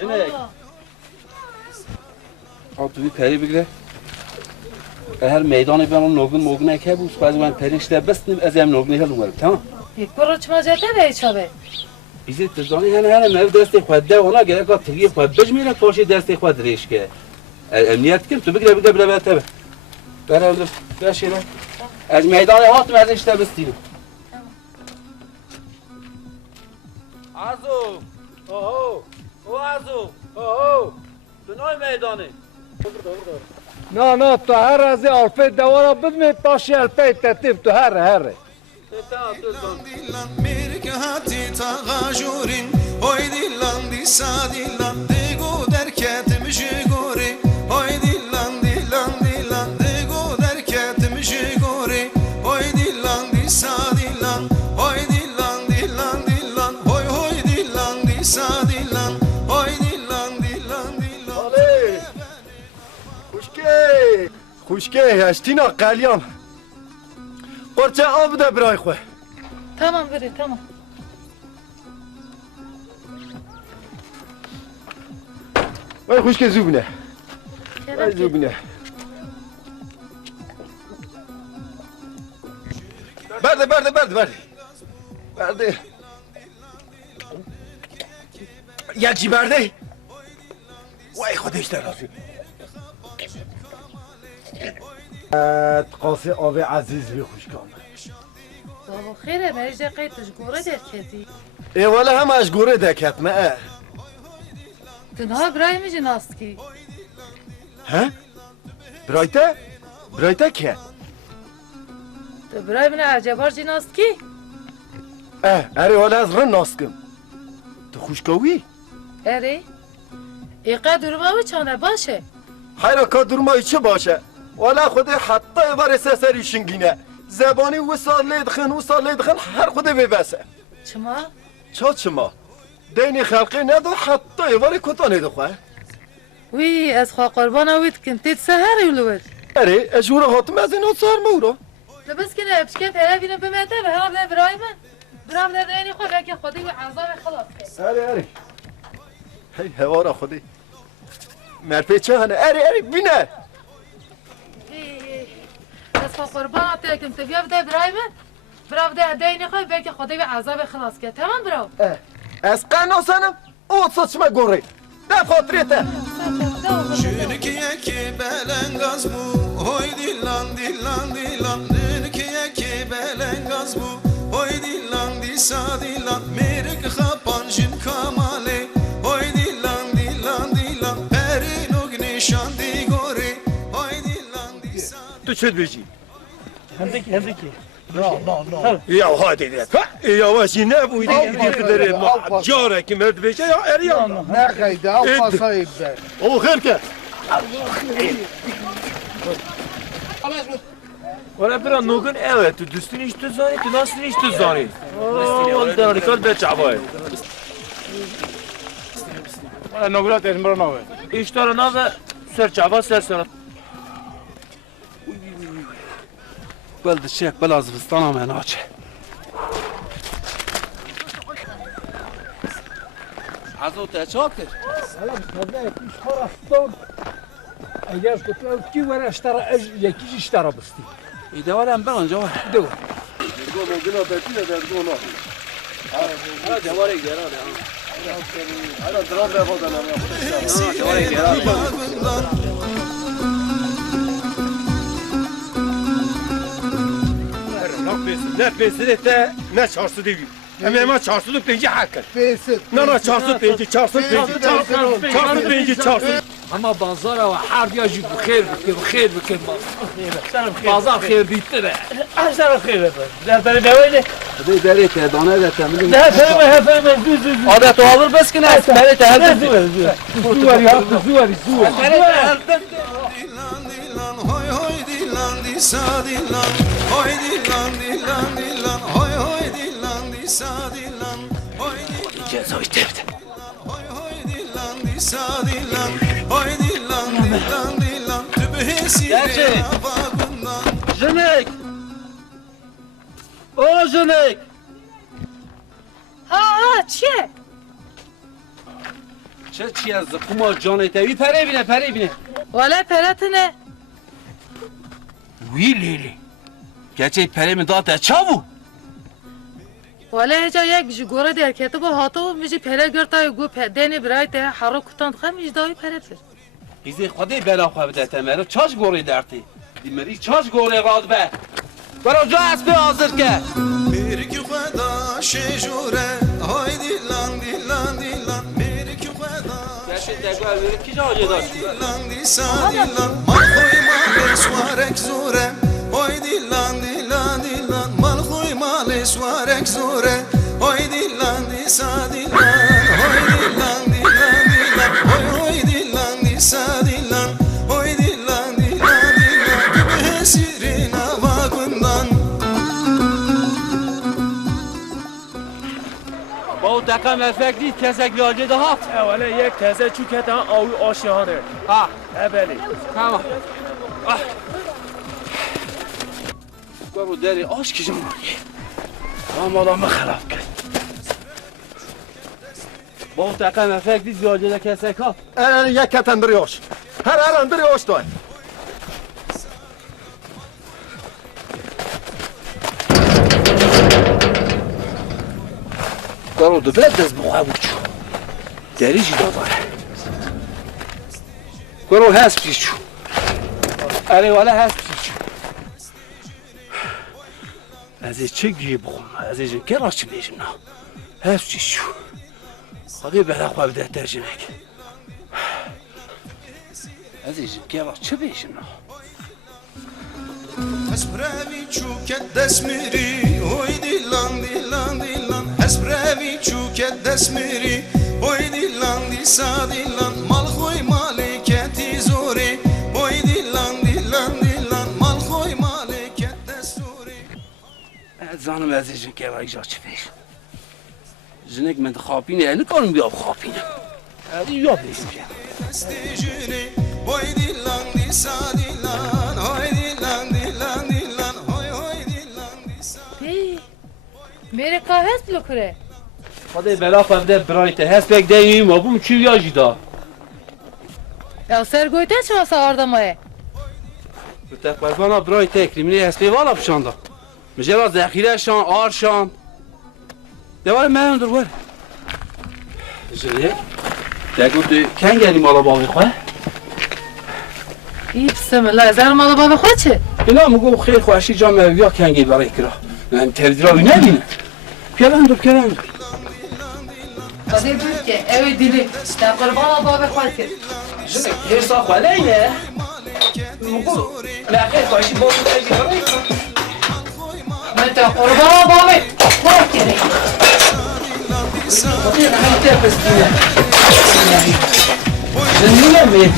جنک آتوی پری بگیره هر میدانی بیانم نوگن که بود بعد من پریشته بستیم از هم نوگنی هلو مرد تمام برو چما جاته به چابه بیزی تزانی هنه مرد دست خود ده اونا گره که تگی خود بجمیره پاشی دست خود ریش که امنیت کن تو بگیره بلا تبه برای بشیره از میدان هاتم ازش بستیم عزو او عزو بنای میدانه نه تو هر از الفه دوارا بدمی پاشی الفه ترتیب تو هر میرک هاتی تا غاجورین اوی دیلان دی سادیلان دیگو درکت مشگوری اوی دیلان دیگو درکت مشگوری اوی دیلان دی سادیلان اوی دیلان اوی دیلان دی سادیلان اوی دیلان خوشکه هشتینا قلیام قرچه آب ده برای خواه تمام بری تمام وای خوشکه زوبنه برده یکی برده وای خودش در راستی قاسه آب عزیز بی خوشکام بابا خیره مریجه قیتش گوره در کتی ای والا هم از گوره دکت ما تنها برای میجی ناست کی ها؟ برایتا که؟ تو برای من عجبار جی ناست کی اره والا از رن ناسکم تو خوشکاوی؟ اره ایقا درماوی چانه باشه حیرا که درمایی چه باشه؟ والا خود حتی بار سسری شنگینه زبانی وصال لیدخن هر خود ببسه چما؟ چما؟ دینی خلقی ندو حتی بار کتانی دو خواه وی از خواه قربان اوید کنتید سهر یولوید اره اجور خاتم از اینو سهر مورو لبس کنه بشکه پیره بینم بمیته به هم ده برای من برام ده دینی خود اگه خودی و عذاب خلاص کرد اره هی هوارا خودی مرپی چه هنه اره بینه از خواه قربان آتی اکم تبیا بده برای من برام ده دینی خود بگه خودی و عذاب خلاص کرد تمام برام از قناسنم او سچمه گوری ده خاطریته شونك يكي بلنغاز بو هوي ديلان دينك يكي بلنغاز بو هوي ديلان دي ساديلان ميرك خابان جن كمالي هوي ديلان بري نوغ نشان دي غوري هوي ديلان دي تو چه بیجی؟ هندکی یا هادی دیت یا واشی نبودی ایدی قدره ما جاره که مرد بیشه یا اریا نه خیده او پاسایی بده او خیر که ولی برای نوگن اوه تو دوستینیش تو زانی تو ناستینیش تو زانی ولی دانیکال به چعبای ولی نوگلات اسم برو نوه ایشتار نوه سر چعبا سر بلد شیخ بلا زفستان هم هناچه عزو تا چاکر سلام ساده پیش خورستان اگر کتلو کی ور اشترا یکیش اشترا بستی ایده هم بران جوار دو گنا بتیده در گنا ها جواری گرانه حالا درام به خود نمی جواری گرانه نه پیسه ده نه 400 اما ما 405 حق کرد بیست نه 405 اما بازار و هر دیاجی بخیر بکن بازار خیر دیده به سر خیره در برای دوایده خدای داری تهدانه ده تمرین نه فرمه زو عادت آور بس کنه است برای تهدان زواری هوي ديلان دي ساديلان هوي ديلان هوي ديلان دي ساديلان هوي جزای تبت ديلان دي ساديلان هوي ديلان تبهي سيدي جنک او جنک ها چیه؟ چی از زخم جان تاوی پره بینه ولی پرتنه وی لیلی گچه پره من داده چا بو ولی هجا یک بیشی گوره در کتو با هاتو میشی پره گرتا گو دینی برای ته حرو کتان خواهی میشی داوی پره پر ایزی خودی بلا خواه بده تمرو چاش گوری درتی دیمری چاش گوری راد به برا جا اسبی حاضر که میرکی خدا شجوره های دیلان دیلان دیلان میرکی خدا گچه دگوه بیره کی جا داشت دیلان دیسا دیلان مال خوی مال سوارک زوره های دیلان دیلان دیلان مال خوی مال سوارک زوره های دیلان دیسا دیلان های دیلان دیلان دیلان های دیلان دیسا دیلان های دیلان دیلان دیلان به سیرین آوا گندان با دقم افک دید کسک بیاجه ده هات اولا یک تازه چوکت ها آوی آشیانه ها اولی tamam برو داری آش کشم بایی هم آدم خراب کرد با دقم افک دید بیاجه ده کسک ها یک کتن دریاش هر دریاش دای برو دو بد دست بخواه بود چو داری جی داره برو هست پیش چو اره والا هست پیش چو از این چه گیه بخون از این که راست چی بیشم نه هست پیش چو خواهی بلا خواه بده ترجمه که از این که راست چه بیشم نه Esprevi çuket desmiri Oy dilan dilan dilan Esprevi çuket desmiri Oy dilan disa dilan Mal khoy maliketi zori Oy dilan dilan dilan Mal khoy maliket desuri زانم از این که راست چه بیشم جنک من خوابینه اینه کنم بیاب خوابینه از این یاد بیشم که Destijini Oy dilan disa dilan Oy dilan dilan dilan Oy oy dilan disa میره که هست بلوکره خدای بلا خواه بده برایته هست بک دیمیم و بوم چی یاجی دا یا سرگویته چه واسه آردمه بته قربانا برایته اکریمینی هست بی والا بشانده مجه را ذخیره شان آر شان دوار من در ور جنه دگو تو کن گلی مالا باقی خواه ای بسم الله زن مالا بابا خود چه اینا مگو خیلی خوشی جا مویا کنگی برای کرا من تردراوی نبینه پیرندر خدای بود که اوی دیلی در قربان بابا خود کرد جنه هر سا خواله اینه مگو لحقه خوشی باقی کنگی برای کرا من در قربان بابا خود کرد خدای نمیده پستینه جنه نمیده